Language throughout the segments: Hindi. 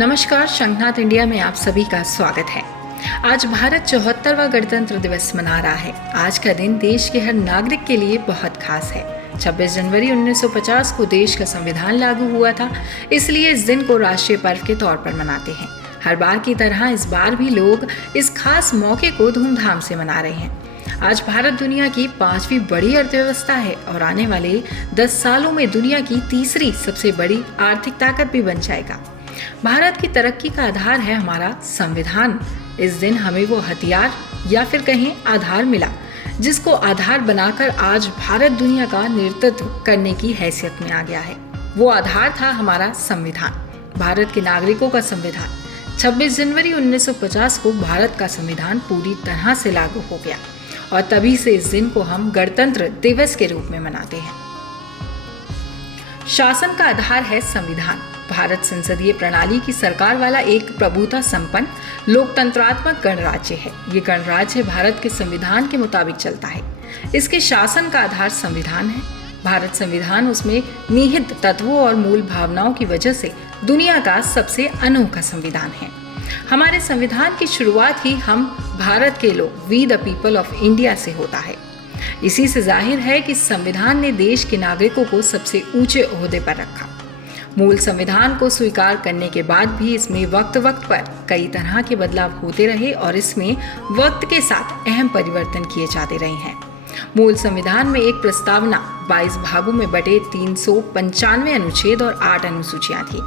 नमस्कार, शंखनाद इंडिया में आप सभी का स्वागत है। आज भारत 74वां गणतंत्र दिवस मना रहा है। आज का दिन देश के हर नागरिक के लिए बहुत खास है। 26 जनवरी 1950 को देश का संविधान लागू हुआ था, इसलिए इस दिन को राष्ट्रीय पर्व के तौर पर मनाते हैं। हर बार की तरह इस बार भी लोग इस खास मौके को धूमधाम से मना रहे हैं। आज भारत दुनिया की 5वीं बड़ी अर्थव्यवस्था है और आने वाले 10 सालों में दुनिया की तीसरी सबसे बड़ी आर्थिक ताकत भी बन जाएगा। भारत की तरक्की का आधार है हमारा संविधान। इस दिन हमें वो हथियार या फिर कहें आधार मिला, जिसको आधार बनाकर आज भारत दुनिया का नेतृत्व करने की हैसियत में आ गया है। वो आधार था हमारा संविधान, भारत के नागरिकों का संविधान। 26 जनवरी 1950 को भारत का संविधान पूरी तरह से लागू हो गया और तभी से इस दिन को हम गणतंत्र दिवस के रूप में मनाते हैं। शासन का आधार है संविधान। भारत संसदीय प्रणाली की सरकार वाला एक प्रभुता संपन्न लोकतंत्रात्मक गणराज्य है। ये गणराज्य भारत के संविधान के मुताबिक चलता है। इसके शासन का आधार संविधान है। भारत संविधान उसमें निहित तत्वों और मूल भावनाओं की वजह से दुनिया का सबसे अनोखा संविधान है। हमारे संविधान की शुरुआत ही हम भारत के लोग we the people of India से होता है। इसी से जाहिर है कि संविधान ने देश के नागरिकों को सबसे ऊंचे ओहदे पर रखा। मूल संविधान को स्वीकार करने के बाद भी इसमें वक्त वक्त पर कई तरह के बदलाव होते रहे और इसमें वक्त के साथ अहम परिवर्तन किए जाते रहे हैं। मूल संविधान में एक प्रस्तावना 22 भागों में बटे 395 अनुच्छेद और 8 अनुसूचियां थी।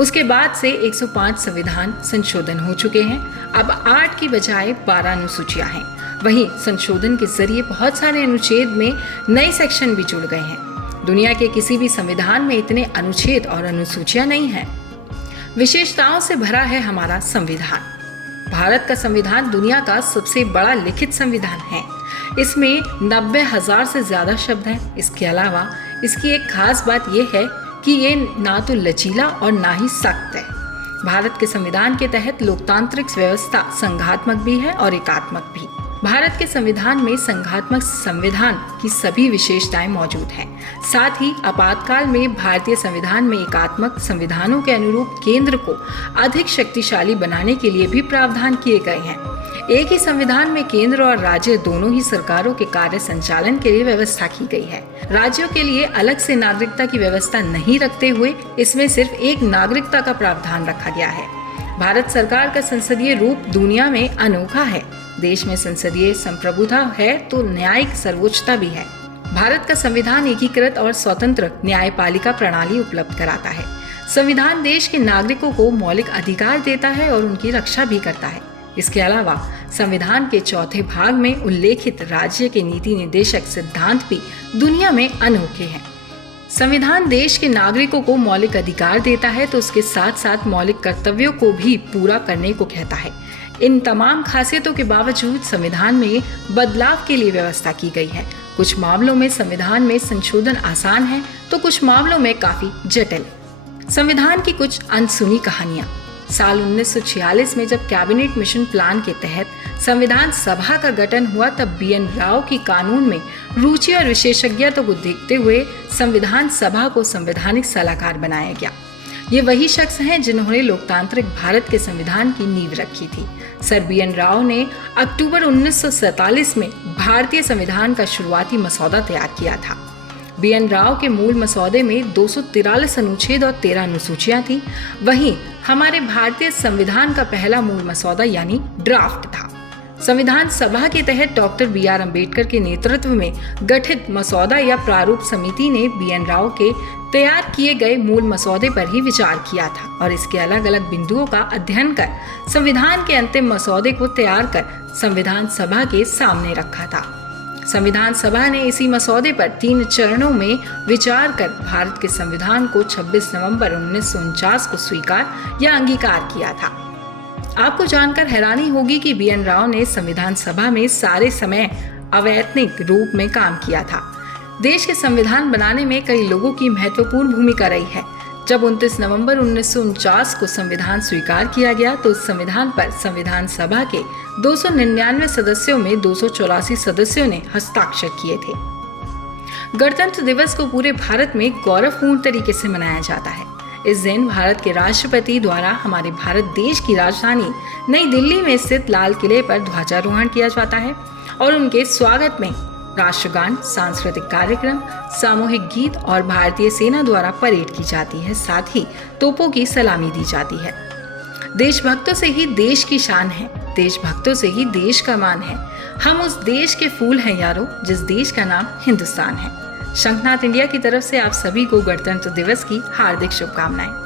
उसके बाद से 105 संविधान संशोधन हो चुके हैं। अब 8 की बजाय 12 अनुसूचियां हैं। वहीं संशोधन के जरिए बहुत सारे अनुच्छेद में नए सेक्शन भी जुड़ गए हैं। दुनिया के किसी भी संविधान में इतने अनुच्छेद और अनुसूचियां नहीं हैं। विशेषताओं से भरा है हमारा संविधान। भारत का संविधान दुनिया का सबसे बड़ा लिखित संविधान है। इसमें 90,000 से ज्यादा शब्द हैं। इसके अलावा इसकी एक खास बात यह है कि ये ना तो लचीला और ना ही सख्त है। भारत के संविधान के तहत लोकतांत्रिक व्यवस्था संघात्मक भी है और एकात्मक भी। भारत के संविधान में संघात्मक संविधान की सभी विशेषताएं मौजूद हैं। साथ ही आपातकाल में भारतीय संविधान में एकात्मक संविधानों के अनुरूप केंद्र को अधिक शक्तिशाली बनाने के लिए भी प्रावधान किए गए हैं। एक ही संविधान में केंद्र और राज्य दोनों ही सरकारों के कार्य संचालन के लिए व्यवस्था की गई है। राज्यों के लिए अलग से नागरिकता की व्यवस्था नहीं रखते हुए इसमें सिर्फ एक नागरिकता का प्रावधान रखा गया है। भारत सरकार का संसदीय रूप दुनिया में अनोखा है। देश में संसदीय संप्रभुता है तो न्यायिक सर्वोच्चता भी है। भारत का संविधान एकीकृत और स्वतंत्र न्यायपालिका प्रणाली उपलब्ध कराता है। संविधान देश के नागरिकों को मौलिक अधिकार देता है और उनकी रक्षा भी करता है। इसके अलावा संविधान के चौथे भाग में उल्लेखित राज्य के नीति निर्देशक सिद्धांत भी दुनिया में अनोखे हैं। संविधान देश के नागरिकों को मौलिक अधिकार देता है तो उसके साथ साथ मौलिक कर्तव्यों को भी पूरा करने को कहता है। इन तमाम खासियतों के बावजूद संविधान में बदलाव के लिए व्यवस्था की गई है। कुछ मामलों में संविधान में संशोधन आसान है तो कुछ मामलों में काफी जटिल। संविधान की कुछ अनसुनी कहानियां। साल 1946 में जब कैबिनेट मिशन प्लान के तहत संविधान सभा का गठन हुआ तब BN राव की कानून में रुचि और विशेषज्ञता को देखते हुए संविधान सभा को संवैधानिक सलाहकार बनाया गया। ये वही शख्स हैं जिन्होंने लोकतांत्रिक भारत के संविधान की नींव रखी थी। सर BN राव ने अक्टूबर 1947 में भारतीय संविधान का शुरुआती मसौदा तैयार किया था। BN राव के मूल मसौदे में 243 अनुच्छेद और 13 अनुसूचियां थी। वहीं हमारे भारतीय संविधान का पहला मूल मसौदा यानी ड्राफ्ट था। संविधान सभा के तहत डॉक्टर BR अम्बेडकर के नेतृत्व में गठित मसौदा या प्रारूप समिति ने BN राव के तैयार किए गए मूल मसौदे पर ही विचार किया था और इसके अलग अलग बिंदुओं का अध्ययन कर संविधान के अंतिम मसौदे को तैयार कर संविधान सभा के सामने रखा था। संविधान सभा ने इसी मसौदे पर 3 चरणों में विचार कर भारत के संविधान को 26 नवंबर 1949 को स्वीकार या अंगीकार किया था। आपको जानकर हैरानी होगी कि BN राव ने संविधान सभा में सारे समय अवैतनिक रूप में काम किया था। देश के संविधान बनाने में कई लोगों की महत्वपूर्ण भूमिका रही है। जब 29 नवंबर 1949 को संविधान स्वीकार किया गया तो इस संविधान पर संविधान सभा के 299 सदस्यों में 284 सदस्यों ने हस्ताक्षर किए थे। गणतंत्र दिवस को पूरे भारत में गौरवपूर्ण तरीके से मनाया जाता है। इस दिन भारत के राष्ट्रपति द्वारा हमारे भारत देश की राजधानी नई दिल्ली में स्थित लाल किले पर ध्वजारोहण किया जाता है और उनके स्वागत में राष्ट्रगान, सांस्कृतिक कार्यक्रम, सामूहिक गीत और भारतीय सेना द्वारा परेड की जाती है। साथ ही तोपों की सलामी दी जाती है। देशभक्तों से ही देश की शान है, देशभक्तों से ही देश का मान है। हम उस देश के फूल हैं यारो, जिस देश का नाम हिंदुस्तान है। शंखनाद इंडिया की तरफ से आप सभी को गणतंत्र दिवस की हार्दिक शुभकामनाएं।